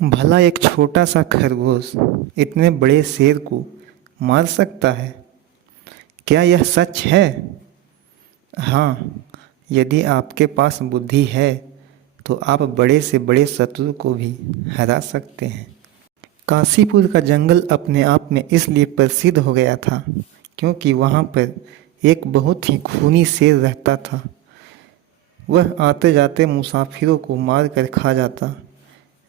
भला एक छोटा सा खरगोश इतने बड़े शेर को मार सकता है? क्या यह सच है? हाँ, यदि आपके पास बुद्धि है तो आप बड़े से बड़े शत्रु को भी हरा सकते हैं। काशीपुर का जंगल अपने आप में इसलिए प्रसिद्ध हो गया था क्योंकि वहाँ पर एक बहुत ही खूनी शेर रहता था। वह आते जाते मुसाफिरों को मार कर खा जाता।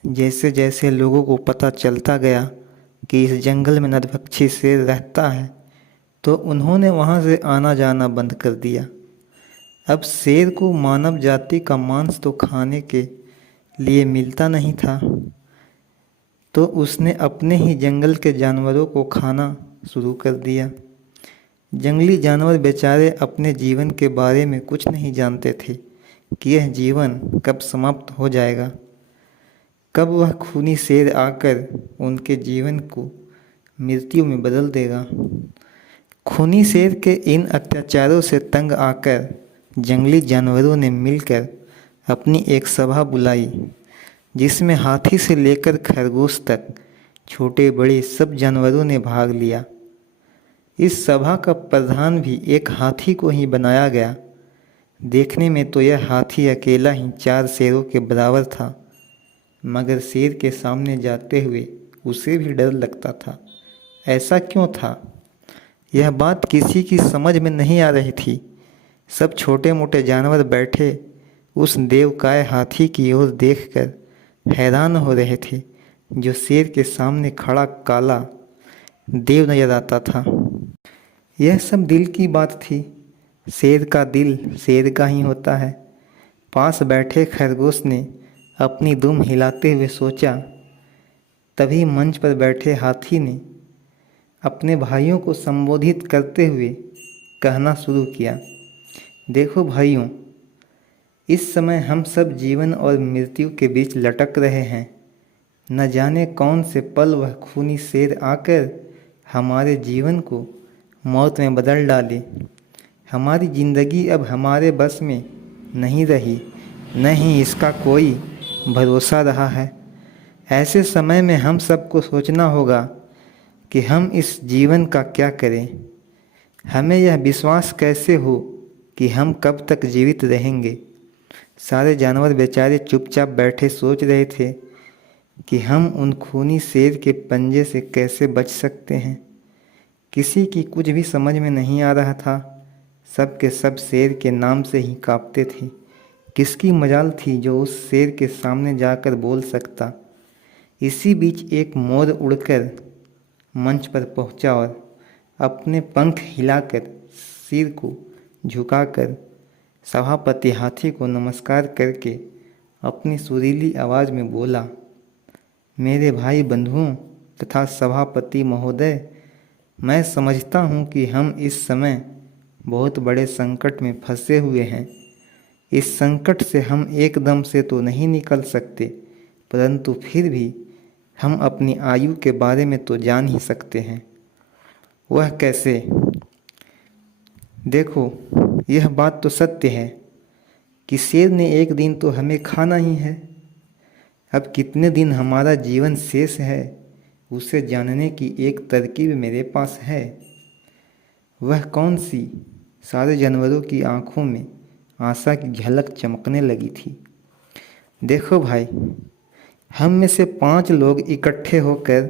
जैसे जैसे लोगों को पता चलता गया कि इस जंगल में नरभक्षी शेर रहता है तो उन्होंने वहाँ से आना जाना बंद कर दिया। अब शेर को मानव जाति का मांस तो खाने के लिए मिलता नहीं था, तो उसने अपने ही जंगल के जानवरों को खाना शुरू कर दिया। जंगली जानवर बेचारे अपने जीवन के बारे में कुछ नहीं जानते थे कि यह जीवन कब समाप्त हो जाएगा, कब वह खूनी शेर आकर उनके जीवन को मृत्यु में बदल देगा। खूनी शेर के इन अत्याचारों से तंग आकर जंगली जानवरों ने मिलकर अपनी एक सभा बुलाई, जिसमें हाथी से लेकर खरगोश तक छोटे बड़े सब जानवरों ने भाग लिया। इस सभा का प्रधान भी एक हाथी को ही बनाया गया। देखने में तो यह हाथी अकेला ही 4 शेरों के बराबर था, मगर शेर के सामने जाते हुए उसे भी डर लगता था। ऐसा क्यों था? यह बात किसी की समझ में नहीं आ रही थी। सब छोटे मोटे जानवर बैठे उस देवकाय हाथी की ओर देखकर हैरान हो रहे थे, जो शेर के सामने खड़ा काला देव नजर आता था। यह सब दिल की बात थी। शेर का दिल शेर का ही होता है। पास बैठे खरगोश ने अपनी दुम हिलाते हुए सोचा। तभी मंच पर बैठे हाथी ने अपने भाइयों को संबोधित करते हुए कहना शुरू किया। देखो भाइयों, इस समय हम सब जीवन और मृत्यु के बीच लटक रहे हैं। न जाने कौन से पल वह खूनी शेर आकर हमारे जीवन को मौत में बदल डाले। हमारी जिंदगी अब हमारे बस में नहीं रही, न ही इसका कोई भरोसा रहा है। ऐसे समय में हम सबको सोचना होगा कि हम इस जीवन का क्या करें। हमें यह विश्वास कैसे हो कि हम कब तक जीवित रहेंगे। सारे जानवर बेचारे चुपचाप बैठे सोच रहे थे कि हम उन खूनी शेर के पंजे से कैसे बच सकते हैं। किसी की कुछ भी समझ में नहीं आ रहा था। सब के सब शेर के नाम से ही कांपते थे। किसकी मजाल थी जो उस शेर के सामने जाकर बोल सकता। इसी बीच एक मोर उड़कर मंच पर पहुंचा और अपने पंख हिलाकर सिर को झुकाकर सभापति हाथी को नमस्कार करके अपनी सुरीली आवाज़ में बोला, मेरे भाई बंधुओं तथा सभापति महोदय, मैं समझता हूँ कि हम इस समय बहुत बड़े संकट में फंसे हुए हैं। इस संकट से हम एकदम से तो नहीं निकल सकते, परंतु फिर भी हम अपनी आयु के बारे में तो जान ही सकते हैं। वह कैसे? देखो, यह बात तो सत्य है कि शेर ने एक दिन तो हमें खाना ही है। अब कितने दिन हमारा जीवन शेष है, उसे जानने की एक तरकीब मेरे पास है। वह कौन सी? सारे जानवरों की आंखों में आशा की झलक चमकने लगी थी। देखो भाई, हम में से 5 लोग इकट्ठे होकर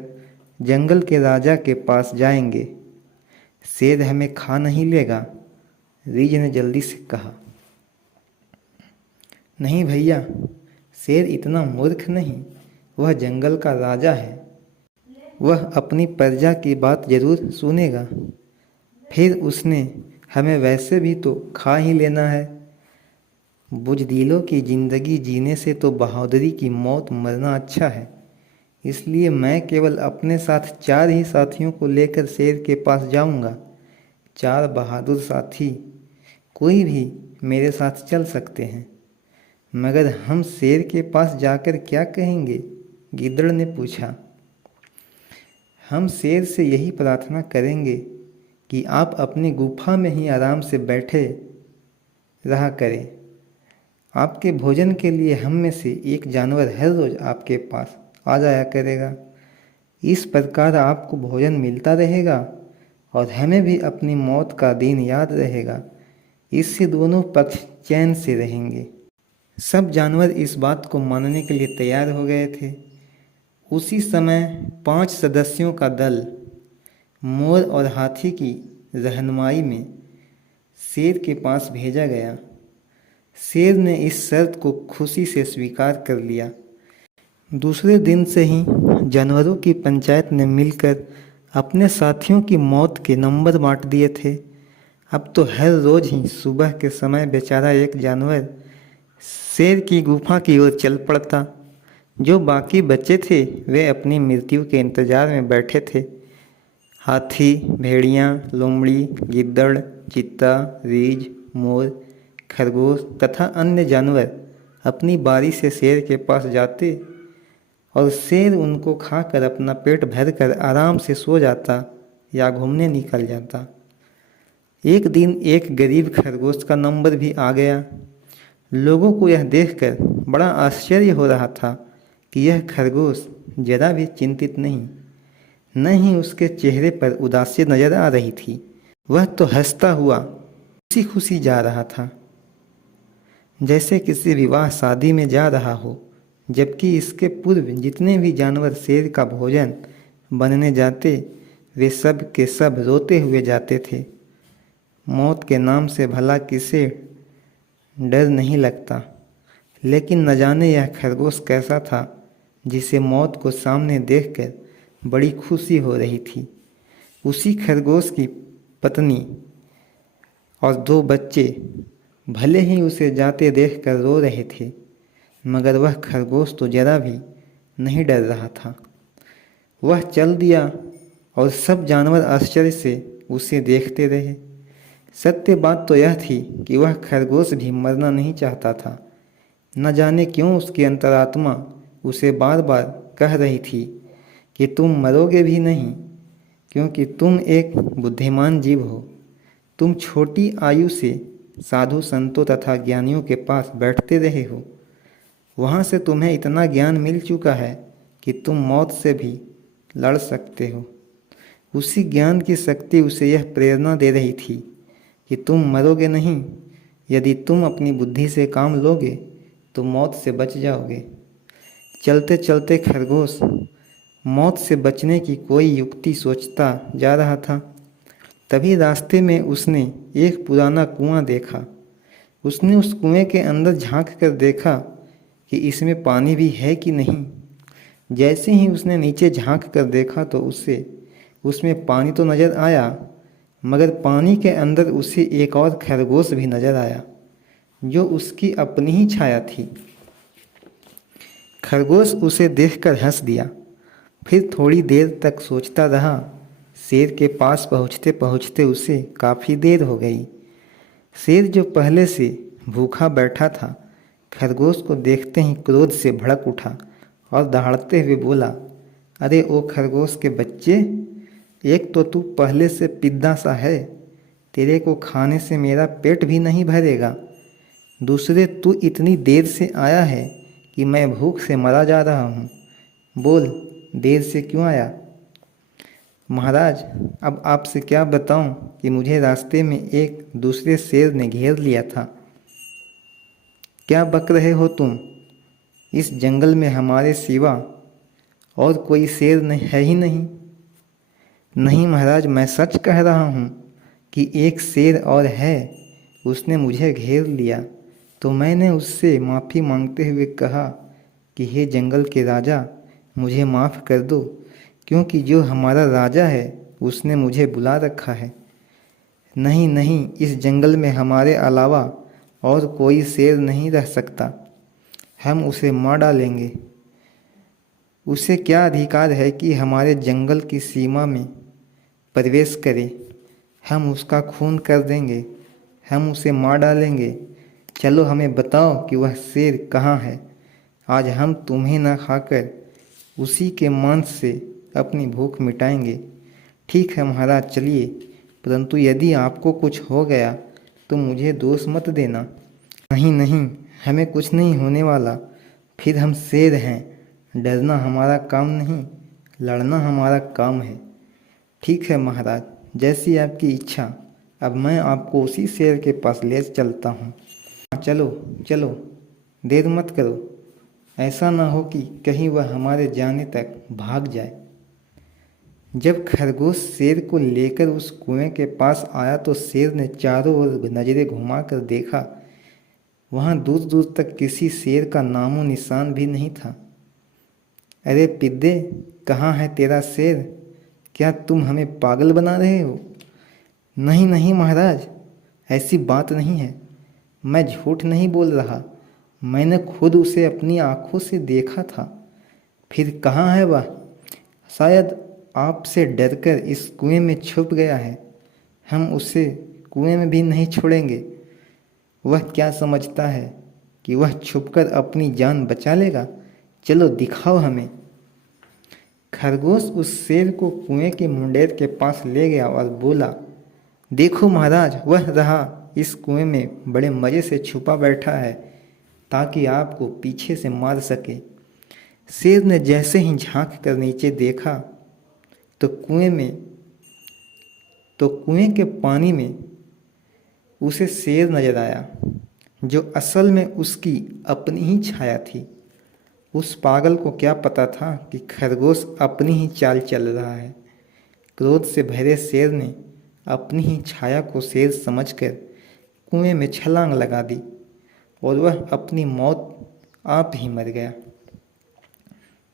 जंगल के राजा के पास जाएंगे। शेर हमें खा नहीं लेगा, रीछ ने जल्दी से कहा। नहीं भैया, शेर इतना मूर्ख नहीं। वह जंगल का राजा है। वह अपनी प्रजा की बात जरूर सुनेगा। फिर उसने हमें वैसे भी तो खा ही लेना है। बुज़दिलों की ज़िंदगी जीने से तो बहादुरी की मौत मरना अच्छा है। इसलिए मैं केवल अपने साथ 4 ही साथियों को लेकर शेर के पास जाऊंगा। 4 बहादुर साथी कोई भी मेरे साथ चल सकते हैं। मगर हम शेर के पास जाकर क्या कहेंगे? गिद्दड़ ने पूछा। हम शेर से यही प्रार्थना करेंगे कि आप अपनी गुफा में ही आराम से बैठे रहा करें। आपके भोजन के लिए हम में से एक जानवर हर रोज़ आपके पास आ जाया करेगा। इस प्रकार आपको भोजन मिलता रहेगा और हमें भी अपनी मौत का दिन याद रहेगा। इससे दोनों पक्ष चैन से रहेंगे। सब जानवर इस बात को मानने के लिए तैयार हो गए थे। उसी समय 5 सदस्यों का दल मोर और हाथी की रहनुमाई में शेर के पास भेजा गया। शेर ने इस शर्त को खुशी से स्वीकार कर लिया। दूसरे दिन से ही जानवरों की पंचायत ने मिलकर अपने साथियों की मौत के नंबर बांट दिए थे। अब तो हर रोज ही सुबह के समय बेचारा एक जानवर शेर की गुफा की ओर चल पड़ता। जो बाकी बच्चे थे वे अपनी मृत्यु के इंतजार में बैठे थे। हाथी, भेड़िया, लोमड़ी, गिद्दड़, चीता, रीछ, मोर, खरगोश तथा अन्य जानवर अपनी बारी से शेर के पास जाते और शेर उनको खाकर अपना पेट भरकर आराम से सो जाता या घूमने निकल जाता। एक दिन एक गरीब खरगोश का नंबर भी आ गया। लोगों को यह देखकर बड़ा आश्चर्य हो रहा था कि यह खरगोश जरा भी चिंतित नहीं, न ही उसके चेहरे पर उदासी नजर आ रही थी। वह तो हंसता हुआ खुशी खुशी जा रहा था, जैसे किसी विवाह शादी में जा रहा हो। जबकि इसके पूर्व जितने भी जानवर शेर का भोजन बनने जाते वे सब के सब रोते हुए जाते थे। मौत के नाम से भला किसे डर नहीं लगता, लेकिन न जाने यह खरगोश कैसा था जिसे मौत को सामने देखकर बड़ी खुशी हो रही थी। उसी खरगोश की पत्नी और 2 बच्चे भले ही उसे जाते देखकर रो रहे थे, मगर वह खरगोश तो जरा भी नहीं डर रहा था। वह चल दिया और सब जानवर आश्चर्य से उसे देखते रहे। सत्य बात तो यह थी कि वह खरगोश भी मरना नहीं चाहता था। न जाने क्यों उसकी अंतरात्मा उसे बार बार कह रही थी कि तुम मरोगे भी नहीं, क्योंकि तुम एक बुद्धिमान जीव हो। तुम छोटी आयु से साधु संतों तथा ज्ञानियों के पास बैठते रहे हो। वहाँ से तुम्हें इतना ज्ञान मिल चुका है कि तुम मौत से भी लड़ सकते हो। उसी ज्ञान की शक्ति उसे यह प्रेरणा दे रही थी कि तुम मरोगे नहीं। यदि तुम अपनी बुद्धि से काम लोगे तो मौत से बच जाओगे। चलते चलते खरगोश मौत से बचने की कोई युक्ति सोचता जा रहा था। तभी रास्ते में उसने एक पुराना कुआं देखा। उसने उस कुएं के अंदर झांक कर देखा कि इसमें पानी भी है कि नहीं। जैसे ही उसने नीचे झांक कर देखा तो उसे उसमें पानी तो नज़र आया, मगर पानी के अंदर उसे एक और खरगोश भी नज़र आया जो उसकी अपनी ही छाया थी। खरगोश उसे देखकर हंस दिया। फिर थोड़ी देर तक सोचता रहा। शेर के पास पहुँचते पहुँचते उसे काफ़ी देर हो गई। शेर जो पहले से भूखा बैठा था, खरगोश को देखते ही क्रोध से भड़क उठा और दहाड़ते हुए बोला, अरे ओ खरगोश के बच्चे, एक तो तू पहले से पिद्दा सा है, तेरे को खाने से मेरा पेट भी नहीं भरेगा। दूसरे तू इतनी देर से आया है कि मैं भूख से मरा जा रहा हूँ। बोल, देर से क्यों आया? महाराज, अब आपसे क्या बताऊं कि मुझे रास्ते में एक दूसरे शेर ने घेर लिया था। क्या बक रहे हो तुम? इस जंगल में हमारे सिवा और कोई शेर है ही नहीं। नहीं महाराज, मैं सच कह रहा हूँ कि एक शेर और है। उसने मुझे घेर लिया तो मैंने उससे माफ़ी मांगते हुए कहा कि हे जंगल के राजा, मुझे माफ़ कर दो, क्योंकि जो हमारा राजा है उसने मुझे बुला रखा है। नहीं नहीं, इस जंगल में हमारे अलावा और कोई शेर नहीं रह सकता। हम उसे मार डालेंगे। उसे क्या अधिकार है कि हमारे जंगल की सीमा में प्रवेश करे? हम उसका खून कर देंगे, हम उसे मार डालेंगे। चलो हमें बताओ कि वह शेर कहाँ है। आज हम तुम्हें न खाकर उसी के मांस से अपनी भूख मिटाएंगे। ठीक है महाराज, चलिए, परंतु यदि आपको कुछ हो गया तो मुझे दोष मत देना। नहीं नहीं, हमें कुछ नहीं होने वाला। फिर हम शेर हैं, डरना हमारा काम नहीं, लड़ना हमारा काम है। ठीक है महाराज, जैसी आपकी इच्छा। अब मैं आपको उसी शेर के पास ले चलता हूँ। चलो चलो, देर मत करो, ऐसा ना हो कि कहीं वह हमारे जाने तक भाग जाए। जब खरगोश शेर को लेकर उस कुएं के पास आया तो शेर ने चारों ओर नजरें घुमाकर देखा। वहाँ दूर दूर तक किसी शेर का नामो निशान भी नहीं था। अरे पिद्दे, कहाँ है तेरा शेर? क्या तुम हमें पागल बना रहे हो? नहीं नहीं महाराज, ऐसी बात नहीं है। मैं झूठ नहीं बोल रहा, मैंने खुद उसे अपनी आंखों से देखा था। फिर कहाँ है वह? शायद आपसे डरकर इस कुएं में छुप गया है। हम उसे कुएं में भी नहीं छोड़ेंगे। वह क्या समझता है कि वह छुपकर अपनी जान बचा लेगा? चलो दिखाओ हमें। खरगोश उस शेर को कुएं के मुंडेर के पास ले गया और बोला, देखो महाराज, वह रहा इस कुएं में बड़े मज़े से छुपा बैठा है ताकि आपको पीछे से मार सके। शेर ने जैसे ही झांक कर नीचे देखा तो कुएं के पानी में उसे शेर नजर आया, जो असल में उसकी अपनी ही छाया थी। उस पागल को क्या पता था कि खरगोश अपनी ही चाल चल रहा है। क्रोध से भरे शेर ने अपनी ही छाया को शेर समझकर कुएं में छलांग लगा दी और वह अपनी मौत आप ही मर गया।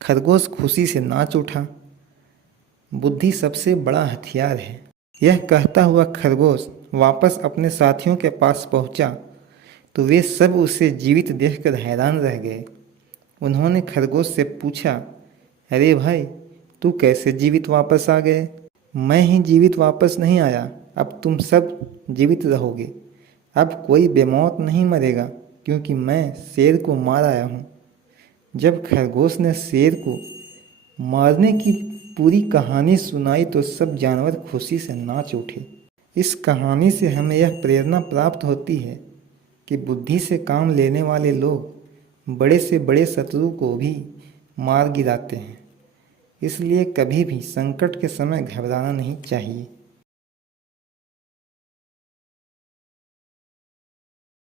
खरगोश खुशी से नाच उठा। बुद्धि सबसे बड़ा हथियार है। यह कहता हुआ खरगोश वापस अपने साथियों के पास पहुंचा तो वे सब उसे जीवित देखकर हैरान रह गए। उन्होंने खरगोश से पूछा, अरे भाई, तू कैसे जीवित वापस आ गए? मैं ही जीवित वापस नहीं आया, अब तुम सब जीवित रहोगे। अब कोई बेमौत नहीं मरेगा क्योंकि मैं शेर को मार आया हूँ। जब खरगोश ने शेर को मारने की पूरी कहानी सुनाई तो सब जानवर खुशी से नाच उठे। इस कहानी से हमें यह प्रेरणा प्राप्त होती है कि बुद्धि से काम लेने वाले लोग बड़े से बड़े शत्रु को भी मार गिराते हैं। इसलिए कभी भी संकट के समय घबराना नहीं चाहिए।